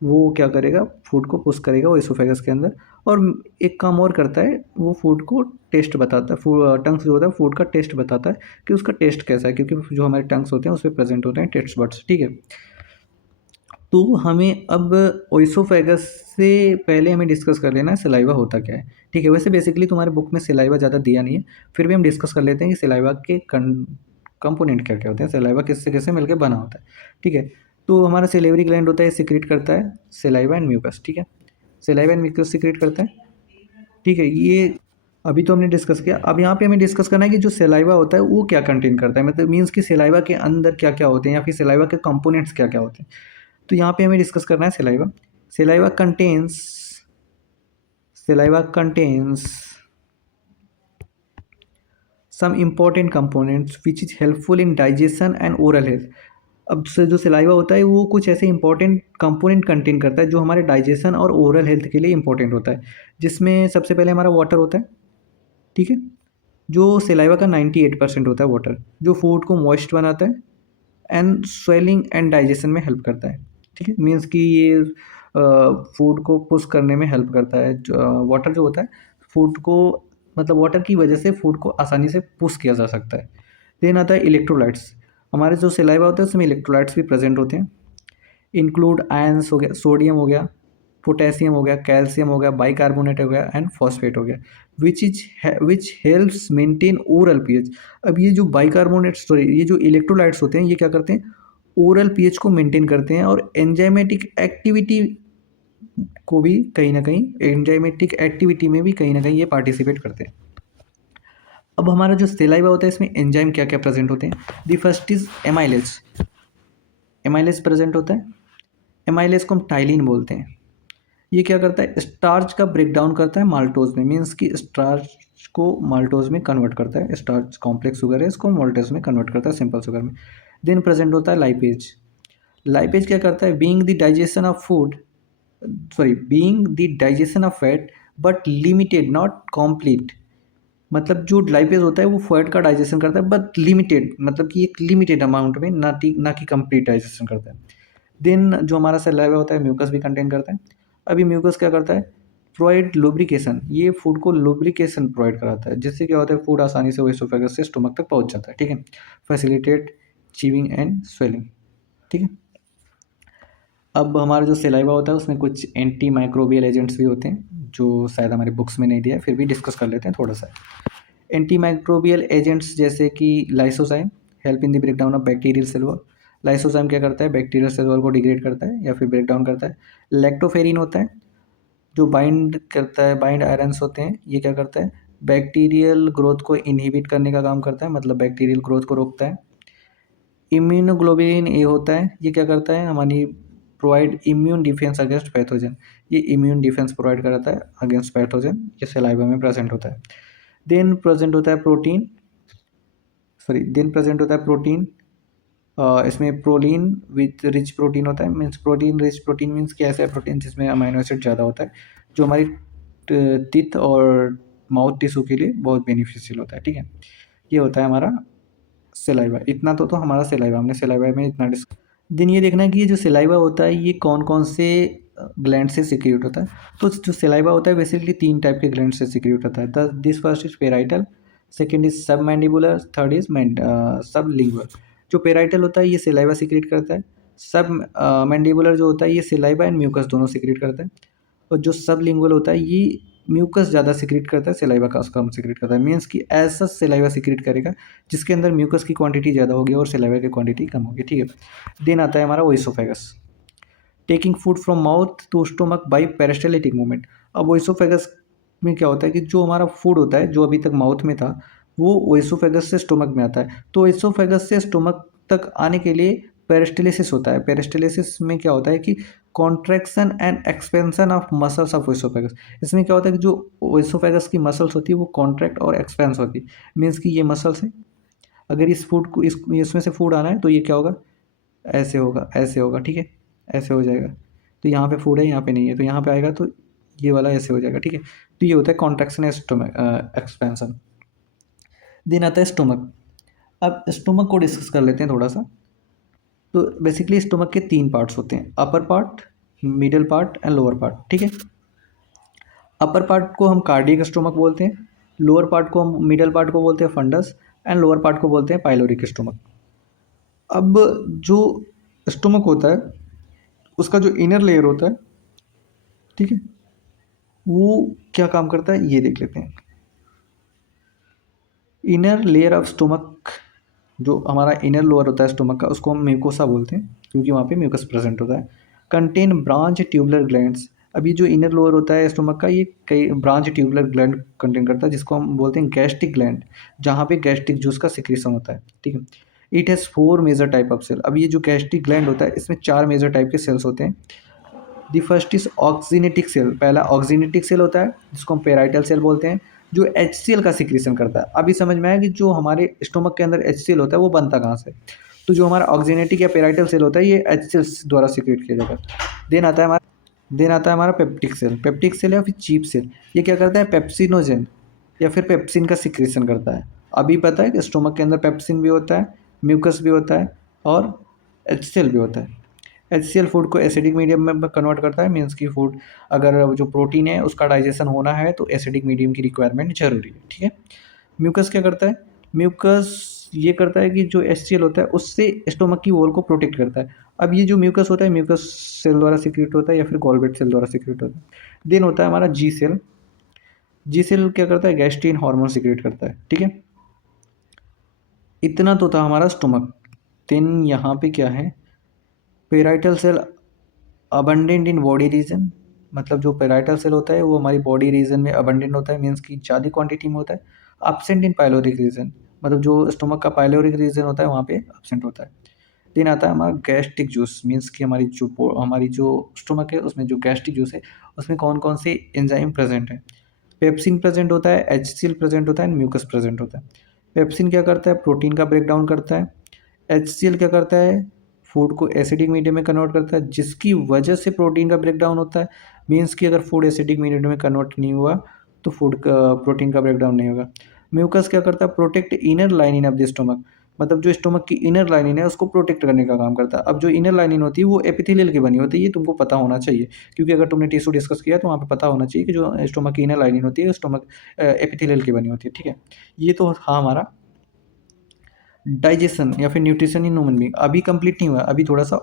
वो क्या करेगा, फूड को पुश करेगा वो इसोफेगस के अंदर। और एक काम और करता है, वो फूड को टेस्ट बताता है, टंग्स जो होता है फूड का टेस्ट बताता है कि उसका टेस्ट कैसा है, क्योंकि जो हमारे टंग्स होते हैं उस पर प्रेजेंट होते हैं टेस्ट बड्स, ठीक है। तो हमें अब ओइसोफेगस से पहले हमें डिस्कस कर लेना है सलाइवा होता क्या है, ठीक है। वैसे बेसिकली तुम्हारे बुक में सलाइवा ज़्यादा दिया नहीं है, फिर भी हम डिस्कस कर लेते हैं कि सलाइवा के कंपोनेंट क्या क्या होते हैं, सलाइवा किससे किससे मिलकर बना होता है, ठीक है। तो हमारा सेलेवरी ग्लैंड होता है, सिक्रेट करता है सलाइवा एंड म्यूकस, ठीक है। सलाइवा एंड म्यूकस सिक्रेट करता है, ठीक है। ये अभी तो हमने डिस्कस किया। अब यहाँ पे हमें डिस्कस करना है कि जो सलाइवा होता है वो क्या कंटेन करता है, मतलब मीन्स कि सलाइवा के अंदर क्या क्या होते हैं या फिर सलाइवा के कंपोनेंट्स क्या क्या होते हैं। तो यहाँ पे हमें डिस्कस करना है saliva. Saliva contains saliva contains some important components which is helpful in digestion and oral health. अब से जो सलाइवा होता है वो कुछ ऐसे इंपॉर्टेंट कंपोनेंट कंटेन करता है जो हमारे डाइजेशन और ओरल हेल्थ के लिए इंपॉर्टेंट होता है, जिसमें सबसे पहले हमारा वाटर होता है, ठीक है। जो सलाइवा का 98% होता है वाटर, जो फूड को मॉइस्ट बनाता है एंड स्वेलिंग एंड डाइजेशन में हेल्प करता है, ठीक है। मीन्स कि ये फूड को पुश करने में हेल्प करता है। वाटर जो होता है फूड को, मतलब वाटर की वजह से फूड को आसानी से पुश किया जा सकता है। देन आता है इलेक्ट्रोलाइट्स। हमारे जो सलाइवा होता है उसमें इलेक्ट्रोलाइट्स भी प्रेजेंट होते हैं, इंक्लूड आयंस हो गया, सोडियम हो गया, पोटेशियम हो गया, कैल्शियम हो गया, बाइकार्बोनेट हो गया एंड फॉस्फेट हो गया, which helps maintain oral pH. अब ये जो बाइकार्बोनेट, सॉरी, ये जो इलेक्ट्रोलाइट्स होते हैं ये क्या करते हैं, ओरल पीएच को मेंटेन करते हैं और एंजाइमेटिक एक्टिविटी को भी कहीं ना कहीं, एंजाइमेटिक एक्टिविटी में भी कहीं ना कहीं ये पार्टिसिपेट करते हैं। अब हमारा जो सलाइवा होता है इसमें एंजाइम क्या क्या प्रेजेंट होते हैं। The first is amylase. Amylase present होता है। एमाइलेज को हम टाइलिन बोलते हैं। ये क्या करता है, स्टार्च का ब्रेक डाउन करता है माल्टोज में, मीन्स कि स्टार्च को माल्टोज में कन्वर्ट करता है। स्टार्च कॉम्प्लेक्स शुगर है, इसको माल्टोज में कन्वर्ट करता है सिंपल शुगर में। देन प्रेजेंट होता है लाइपेज। लाइपेज क्या करता है, being the digestion of food, sorry, being the digestion of fat but limited not complete. मतलब जो लाइपेज होता है वो फैट का डाइजेशन करता है बट लिमिटेड, मतलब कि एक लिमिटेड अमाउंट में, ना कि कंप्लीट डाइजेशन करता है। देन जो हमारा सलाइवा होता है म्यूकस भी कंटेन करता है। अभी म्यूकस क्या करता है, प्रोवाइड लुब्रिकेशन, ये फूड को लुब्रिकेशन प्रोवाइड कराता है, जिससे क्या होता है फूड आसानी से ओएसोफेगस से स्टोमक तक पहुंच जाता है, ठीक है। फैसिलिटेट चीविंग एंड स्वेलिंग, ठीक है। अब हमारा जो सलाइवा होता है उसमें कुछ एंटी माइक्रोबियल एजेंट्स भी होते हैं जो शायद हमारे बुक्स में नहीं दिया है, फिर भी डिस्कस कर लेते हैं थोड़ा सा। एंटी माइक्रोबियल एजेंट्स जैसे कि lysozyme, help in the break down of bacterial cell wall. Lysozyme क्या करता है, बैक्टीरियल सेल वॉल को डिग्रेड करता है या फिर ब्रेक डाउन करता है। लैक्टोफेरिन होता है जो बाइंड करता है, बाइंड आयरन्स होते हैं, ये क्या करता है, बैक्टीरियल ग्रोथ को इनहिबिट करने का काम करता है, मतलब बैक्टीरियल ग्रोथ को रोकता है। इम्यूनोग्लोबुलिन ए होता है, ये क्या करता है, हमारी provide immune defence against pathogen, ये इम्यून डिफेंस प्रोवाइड कराता है अगेंस्ट पैथोजन, ये सलाइवा में प्रेजेंट होता है। देन प्रेजेंट होता है प्रोटीन, सॉरी, देन प्रेजेंट होता है प्रोटीन। इसमें प्रोलीन विथ रिच प्रोटीन होता है, means protein rich protein means कि ऐसा प्रोटीन जिसमें अमाइनो एसिड ज़्यादा होता है, जो हमारी टीथ और माउथ टिश्यू के लिए बहुत बेनिफिशियल होता है, ठीक है। ये होता है हमारा सलाइवा। इतना तो हमारा सलाइवा, हमने सलाइवा में इतना दिन ये देखना है कि ये जो सलाइवा होता है ये कौन कौन से ग्लैंड से सिक्रिएट होता है। तो जो सलाइवा होता है बेसिकली 3 टाइप के ग्लैंड से सिक्रिएट होता है। This first is parietal, second is सब मैंडिबुलर, थर्ड इज सब लिंगुअल। जो पेराइटल होता है ये सलाइवा सिक्रिएट करता है। सब मैंडिबुलर जो होता है ये सलाइवा एंड म्यूकस दोनों सिक्रिएट करता है। और जो सब लिंगुअल होता है ये म्यूकस ज़्यादा सिक्रिएट करता है, सलाइवा का कम सिक्रिएट करता है, मीन्स कि ऐसा सलाइवा सिक्रिएट करेगा जिसके अंदर म्यूकस की क्वांटिटी ज़्यादा होगी और सलाइवा की क्वांटिटी कम होगी, ठीक है। देन आता है हमारा oesophagus, taking food from mouth to stomach by peristaltic movement. अब ओइसोफेगस में क्या होता है कि जो हमारा फूड होता है जो अभी तक माउथ में था वो ओइसोफेगस से स्टोमक में आता है। तो ओइसोफेगस से स्टोमक तक आने के लिए पेरिस्टालिसिस होता है। पेरिस्टालिसिस में क्या होता है कि contraction and expansion of muscles of oesophagus. इसमें क्या होता है कि जो ओइसोफेगस की मसल्स होती है वो कॉन्ट्रैक्ट और एक्सपेंस होती है, मीन्स कि ये मसल्स है, अगर इस फूड को इसमें से फूड आना है तो ये क्या होगा, ऐसे होगा, ऐसे होगा, ठीक है, ऐसे हो जाएगा। तो यहाँ पे फूड है, यहाँ पे नहीं है, तो यहाँ पे आएगा तो ये वाला ऐसे हो जाएगा, ठीक है। तो ये होता है कॉन्ट्रैक्शन या स्टोमक एक्सपेंशन। देन आता है स्टोमक। अब स्टोमक को डिस्कस कर लेते हैं थोड़ा सा। तो बेसिकली स्टोमक के 3 पार्ट्स होते हैं, upper part, middle part and lower part, ठीक है। अपर पार्ट को हम कार्डियक स्टोमक बोलते हैं, लोअर पार्ट को हम मिडल पार्ट को बोलते हैं फंडस, एंड लोअर पार्ट को बोलते हैं पाइलोरिक स्टोमक। अब जो स्टोमक होता है उसका जो इनर लेयर होता है, ठीक है, वो क्या काम करता है ये देख लेते हैं। इनर लेयर ऑफ स्टोमक, जो हमारा इनर लोअर होता है स्टोमक का, उसको हम म्यूकोसा बोलते हैं क्योंकि वहाँ पे म्यूकस प्रेजेंट होता है। कंटेन ब्रांच ट्यूबुलर ग्लैंड्स, अब ये जो इनर लोअर होता है स्टोमक का, ये कई ब्रांच ट्यूबुलर ग्लैंड कंटेन करता है जिसको हम बोलते हैं गैस्ट्रिक ग्लैंड, जहाँ पे गैस्ट्रिक जूस का सिक्रेशन होता है, ठीक है। It has 4 major type of cell, अब ये जो गैस्ट्रिक ग्लैंड होता है इसमें 4 मेजर टाइप के सेल्स होते हैं। दी फर्स्ट इज ऑक्सीनेटिक सेल, पहला ऑक्सीनेटिक सेल होता है जिसको हम पेराइटल सेल बोलते हैं, जो HCl का सिक्रेशन करता है। अभी समझ में आया कि जो हमारे स्टोमक के अंदर HCl होता है वो बनता कहाँ से। तो जो हमारा ऑक्सीनेटिक या पेराइटल सेल होता है ये HCl द्वारा सिक्रेट किया जाता है। देन आता है हमारा पेप्टिक सेल। पेप्टिक सेल या फिर चीप सेल, ये क्या करता है, पेप्सिनोजेन या फिर पेप्सिन का सिक्रेशन करता है। अभी पता है कि स्टोमक के अंदर पेप्सिन भी होता है, म्यूकस भी होता है और HCl भी होता है। HCl फूड को एसिडिक मीडियम में कन्वर्ट करता है, मीन्स की फूड अगर जो प्रोटीन है उसका डाइजेशन होना है तो एसिडिक मीडियम की रिक्वायरमेंट जरूरी है, ठीक है। म्यूकस क्या करता है, म्यूकस ये करता है कि जो HCl होता है उससे स्टोमक की वॉल को प्रोटेक्ट करता है। अब ये जो म्यूकस होता है म्यूकस सेल द्वारा सिक्रेट होता है या फिर गॉलब्लैडर सेल द्वारा सिक्रेट होता है। देन होता है हमारा जी सेल। जी सेल क्या करता है, गैस्ट्रीन हार्मोन सिक्रेट करता है, ठीक है। इतना तो था हमारा स्टोमक। देन यहाँ पे क्या है, parietal cell abundant in body region, मतलब जो पेराइटल सेल होता है वो हमारी बॉडी रीजन में अबंडेंट होता है, मीन्स कि ज़्यादा क्वांटिटी में होता है। अब्सेंट इन पाइलोरिक रीजन, मतलब जो स्टोमक का पाइलोरिक रीजन होता है वहाँ पे अब्सेंट होता है। देन आता है हमारा गैस्ट्रिक जूस, मीन्स कि हमारी जो स्टोमक है उसमें जो गैस्ट्रिक जूस है उसमें कौन कौन से एंजाइम प्रेजेंट है। पेप्सिन प्रेजेंट होता है, HCl प्रेजेंट होता है एंड म्यूकस प्रेजेंट होता है। पेप्सिन क्या करता है, प्रोटीन का ब्रेक डाउन करता है। HCl क्या करता है, फूड को एसिडिक मीडियम में कन्वर्ट करता है, जिसकी वजह से प्रोटीन का ब्रेक डाउन होता है। मीन्स कि अगर फूड एसिडिक मीडियम में कन्वर्ट नहीं हुआ तो फूड का प्रोटीन का ब्रेक डाउन नहीं होगा। म्यूकस क्या करता है, protect inner lining of the stomach, मतलब जो स्टोमक की इनर लाइनिंग है उसको प्रोटेक्ट करने का काम करता है। अब जो इनर लाइनिंग होती है वो एपिथेलियल की बनी होती है, ये तुमको पता होना चाहिए क्योंकि अगर तुमने टिश्यू डिस्कस किया तो वहाँ पे पता होना चाहिए कि जो स्टोमक की इनर लाइनिंग होती है स्टोमक एपिथेलियल की बनी होती है, ठीक है। ये तो हाँ हमारा डाइजेशन या फिर न्यूट्रिशन इन ह्यूमन बीइंग। अभी कंप्लीट नहीं हुआ, अभी थोड़ा सा